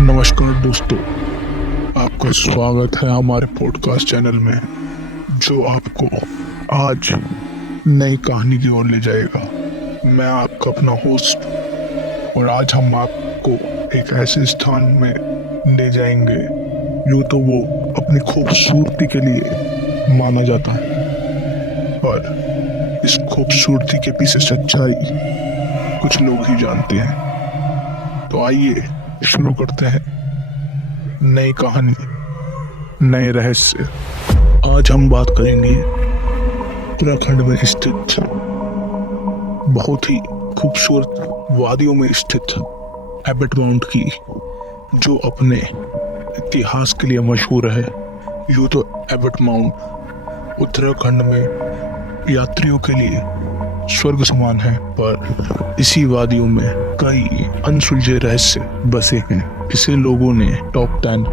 नमस्कार दोस्तों, आपका स्वागत है हमारे पॉडकास्ट चैनल में जो आपको आज नई कहानी की ओर ले जाएगा। मैं आपका अपना होस्ट और आज हम आपको एक ऐसे स्थान में ले जाएंगे जो तो वो अपनी खूबसूरती के लिए माना जाता है, पर इस खूबसूरती के पीछे सच्चाई कुछ लोग ही जानते हैं। तो आइए शुरू करते हैं नई कहानी, नए रहस्य। आज हम बात करेंगे उत्तराखंड में स्थित बहुत ही खूबसूरत वादियों में स्थित एबट माउंट की, जो अपने इतिहास के लिए मशहूर है। यूँ तो एबट माउंट उत्तराखंड में यात्रियों के लिए स्वर्ग समान है, पर इसी वादियों में कई अनसुलझे रहस्य बसे हैं। इसे लोगों ने टॉप 10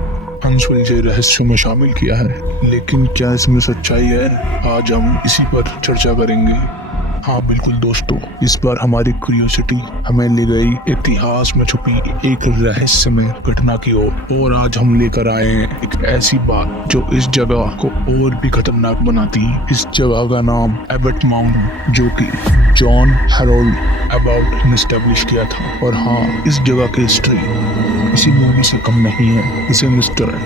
अनसुलझे रहस्य में शामिल किया है, लेकिन क्या इसमें सच्चाई है? आज हम इसी पर चर्चा करेंगे। हाँ बिल्कुल दोस्तों, इस बार हमारी क्यूरियोसिटी हमें ले गई इतिहास में छुपी एक रहस्यमय घटना की ओर, और आज हम लेकर आए हैं एक ऐसी बात जो इस जगह को और भी खतरनाक बनाती है। इस जगह का नाम एबट माउंट, जो कि जॉन हेरोल्ड एबॉट ने एस्टेब्लिश किया था। और हाँ, इस जगह की हिस्ट्री किसी मूवी से कम नहीं है। इसे मिस्टर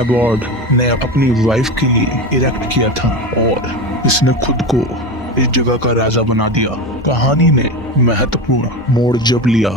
एबॉट ने अपनी वाइफ के लिए इरेक्ट किया था और इसने खुद को इस जगह का राजा बना दिया। कहानी ने महत्वपूर्ण मोड़ जब लिया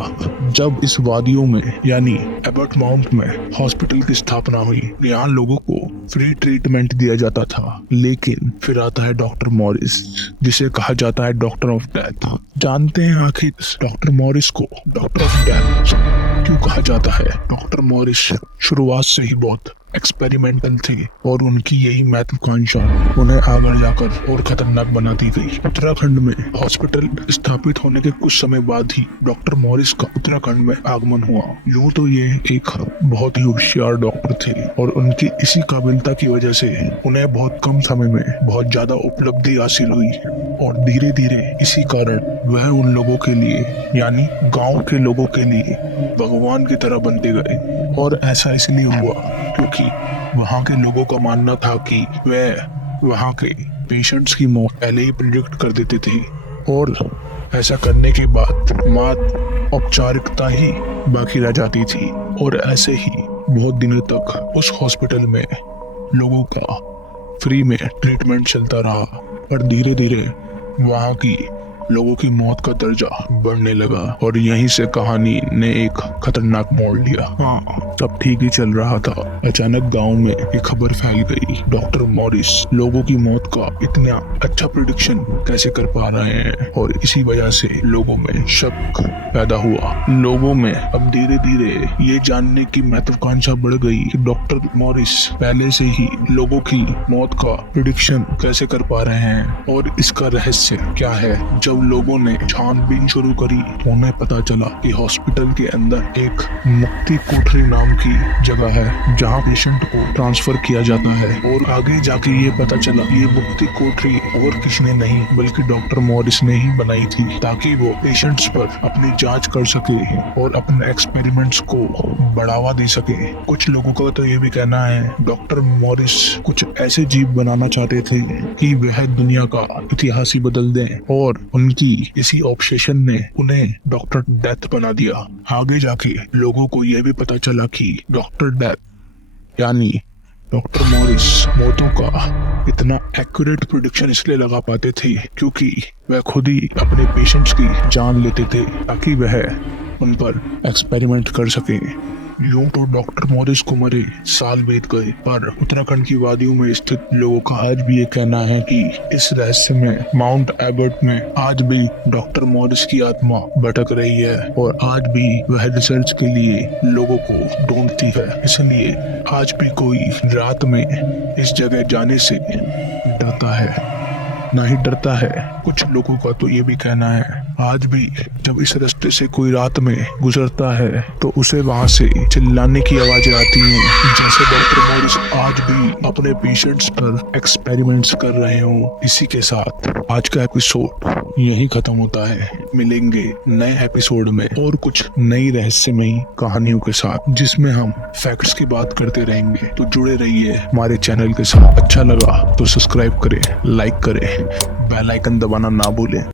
जब इस वादियों में यानी एबट माउंट में हॉस्पिटल की स्थापना हुई। यहाँ लोगों को फ्री ट्रीटमेंट दिया जाता था, लेकिन फिर आता है डॉक्टर मॉरिस, जिसे कहा जाता है डॉक्टर ऑफ डेथ। जानते हैं आखिर डॉक्टर मॉरिस को डॉक्टर ऑफ डेथ क्यों कहा जाता है? डॉक्टर मॉरिस शुरुआत से ही बहुत एक्सपेरिमेंटल थे और उनकी यही महत्वाकांक्षा उन्हें आगे जाकर और खतरनाक बनाती गई। उत्तराखंड में हॉस्पिटल स्थापित होने के कुछ समय बाद ही डॉक्टर मॉरिस का उत्तराखंड में आगमन हुआ। यूँ तो ये एक बहुत ही होशियार डॉक्टर थे और उनकी इसी काबिलियत की वजह से उन्हें बहुत कम समय में बहुत ज्यादा उपलब्धि हासिल हुई, और धीरे धीरे इसी कारण वह उन लोगों के लिए यानी गाँव के लोगों के लिए भगवान की तरह बनते गए। और ऐसा इसलिए हुआ क्योंकि वहाँ के लोगों का मानना था कि वह वहाँ के पेशेंट्स की मौत पहले ही प्रिडिक्ट कर देते थे, और ऐसा करने के बाद मात्र औपचारिकता ही बाकी रह जाती थी। और ऐसे ही बहुत दिनों तक उस हॉस्पिटल में लोगों का फ्री में ट्रीटमेंट चलता रहा, पर धीरे धीरे वहाँ की लोगों की मौत का दर्जा बढ़ने लगा और यहीं से कहानी ने एक खतरनाक मोड़ लिया। हाँ, सब ठीक ही चल रहा था, अचानक गांव में एक खबर फैल गई। डॉक्टर मॉरिस लोगों की मौत का इतना अच्छा प्रेडिक्शन कैसे कर पा रहे हैं, और इसी वजह से लोगों में शक पैदा हुआ। लोगों में अब धीरे धीरे ये जानने की महत्वाकांक्षा बढ़ गई कि डॉक्टर मॉरिस पहले से ही लोगों की मौत का प्रेडिक्शन कैसे कर पा रहे हैं और इसका रहस्य क्या है। जब लोगों ने छानबीन शुरू करी तो उन्हें पता चला कि हॉस्पिटल के अंदर एक मुक्ति कोठरी नाम की जगह है जहां पेशेंट को ट्रांसफर किया जाता है। और आगे जाके ये पता चला ये मुक्ति कोठरी और किसने नहीं बल्कि डॉक्टर मॉरिस ने ही बनाई थी, ताकि वो पेशेंट्स पर अपनी जांच कर सके और अपने एक्सपेरिमेंट्स को बढ़ावा दे सके। कुछ लोगों का तो ये भी कहना है डॉक्टर मॉरिस कुछ ऐसे जीव बनाना चाहते थे कि वह दुनिया का इतिहास ही बदल दें, और उनकी इसी ऑब्सेशन ने उन्हें डॉक्टर डेथ बना दिया। आगे जाके लोगों को यह भी पता चला कि डॉक्टर डेथ यानी डॉक्टर मॉरिस मौतों का इतना एक्यूरेट प्रेडिक्शन इसलिए लगा पाते थे क्योंकि वह खुद ही अपने पेशेंट्स की जान लेते थे ताकि वह उन पर एक्सपेरिमेंट कर सके। यूं तो डॉक्टर मॉरिस को मरे साल बीत गए, पर उत्तराखंड की वादियों में स्थित लोगों का आज भी ये कहना है कि इस रहस्य में माउंट एबट में आज भी डॉक्टर मॉरिस की आत्मा भटक रही है, और आज भी वह रिसर्च के लिए लोगों को ढूंढती है। इसलिए आज भी कोई रात में इस जगह जाने से डरता है ना ही डरता है। कुछ लोगों का तो ये भी कहना है आज भी जब इस रास्ते से कोई रात में गुजरता है तो उसे वहां से चिल्लाने की आवाजें आती हैं, जैसे डॉक्टर मॉरिस आज भी अपने पेशेंट्स पर एक्सपेरिमेंट्स कर रहे हो। इसी के साथ आज का एपिसोड यही खत्म होता है। मिलेंगे नए एपिसोड में और कुछ नई रहस्यमयी कहानियों के साथ, जिसमें हम फैक्ट्स की बात करते रहेंगे। तो जुड़े रहिए हमारे चैनल के साथ। अच्छा लगा तो सब्सक्राइब करें, लाइक करें, बेल आइकन दबाना ना भूलें।